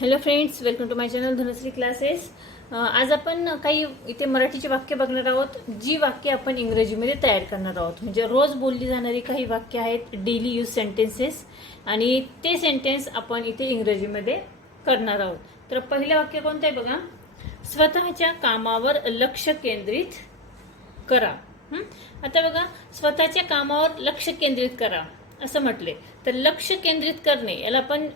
Hello friends welcome to my channel Dhanashree classes आज आपण काही इथे मराठीची वाक्य बघणार आहोत जी वाक्य आपण इंग्रजीमध्ये तयार करणार आहोत. म्हणजे रोज बोलली जाणारी काही वाक्य आहेत डेली यूज सेंटेन्सेस आणि ते सेंटेन्स आपण इथे इंग्रजीमध्ये करणार आहोत. तर पहिलं वाक्य कोणतं आहे बघा? स्वतःच्या कामावर लक्ष केंद्रित करा. आता बघा स्वतःच्या कामावर लक्ष केंद्रित करा. असं म्हटले. तर लक्ष केंद्रित करणे याला आपण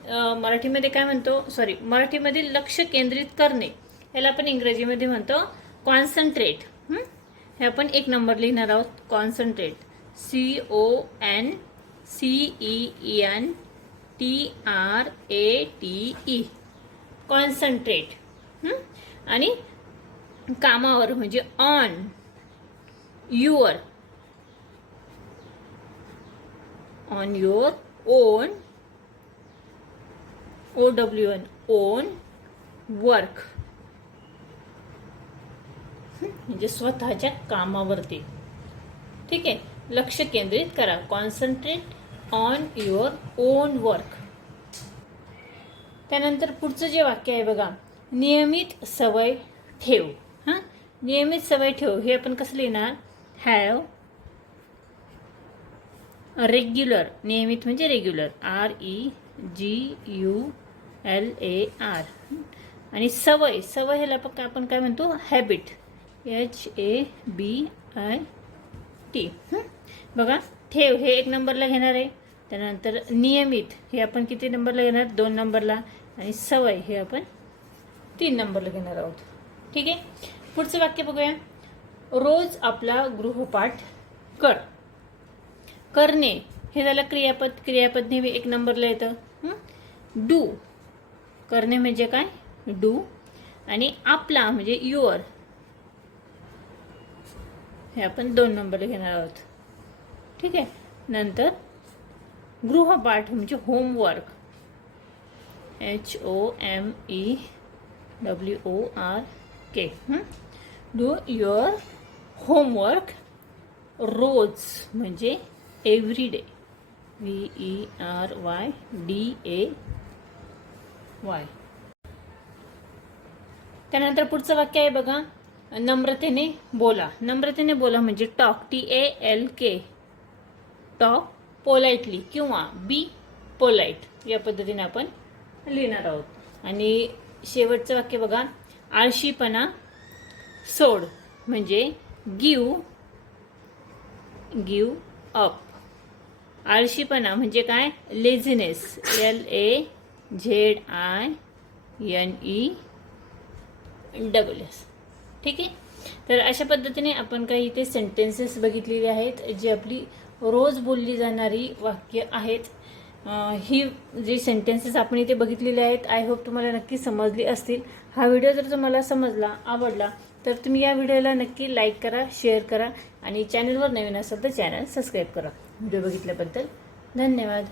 मराठीमध्ये काय म्हणतो? सॉरी मराठीमध्ये लक्ष केंद्रित करणे याला आपण इंग्रजीमध्ये म्हणतो कॉन्सन्ट्रेट हे? आपण एक नंबर लिहिणार आहोत concentrate C O N C E N T R A T E concentrate आणि कामावर म्हणजे on your on your own O W N own work. म्हणजे स्वतःच्या कामावरती. ठीक आहे? लक्ष केंद्रित करा. Concentrate on your own work त्यानंतर पुढचं जे वाक्य आहे बघा. नियमित सवय ठेव. हां? नियमित सवय ठेव. हे आपण कसं लिहिणार? हॅव रेग्युलर नियमित म्हणजे regular R E G U L A R आणि सवय. सवय ह्याला पण काय- आपण काय म्हणतो? Habit H A B I T बघा. ठेव. हे एक नंबरला घेणार आहे. त्यानंतर नियमित. हे आपण किती नंबरला घेणार? दोन नंबरला आणि सवय हे आपण तीन नंबरला घेणार आहोत. ठीक आहे? पुढचं वाक्य बघूया. रोज आपला गृहपाठ कर. करणे. हे झालं क्रियापद क्रियापद नेहमी एक नंबरला येतं. डू. करणे म्हणजे काय? डू. आणि आपला म्हणजे युअर. हे आपण दोन नंबरला घेणार आहोत. ठीक आहे? नंतर गृहपाठ म्हणजे homework. H O M E W O R K. Do your homework रोज म्हणजे every day V E R Y D A Y त्यानंतर पुढचं वाक्य आहे बघा. नम्रतेने बोला. नम्रतेने बोला म्हणजे talk T A L K talk politely किंवा बी पोलाइट या पद्धतीने आपण लिहिणार आहोत. आणि शेवटचं वाक्य बघा. आळशीपणा सोड. म्हणजे गिव गिव अप आळशीपणा म्हणजे काय? Laziness L A Z I N E double S ठीक आहे? तर अशा पद्धतीने आपण काही इथे सेंटेन्सेस बघितलेले आहेत जी आपली रोज बोलली जाणारी वाक्य आहेत. ही जी सेंटेन्सेस आपण इथे बघितलेले आहेत आय होप तुम्हाला नक्की समजली असतील. हा व्हिडिओ जर तुम्हाला समजला आवडला तर तुम्ही या व्हिडिओला नक्की लाईक करा शेअर करा आणि चॅनलवर नवीन असाल तर चॅनल सबस्क्राईब करा. व्हिडिओ बघितल्याबद्दल धन्यवाद.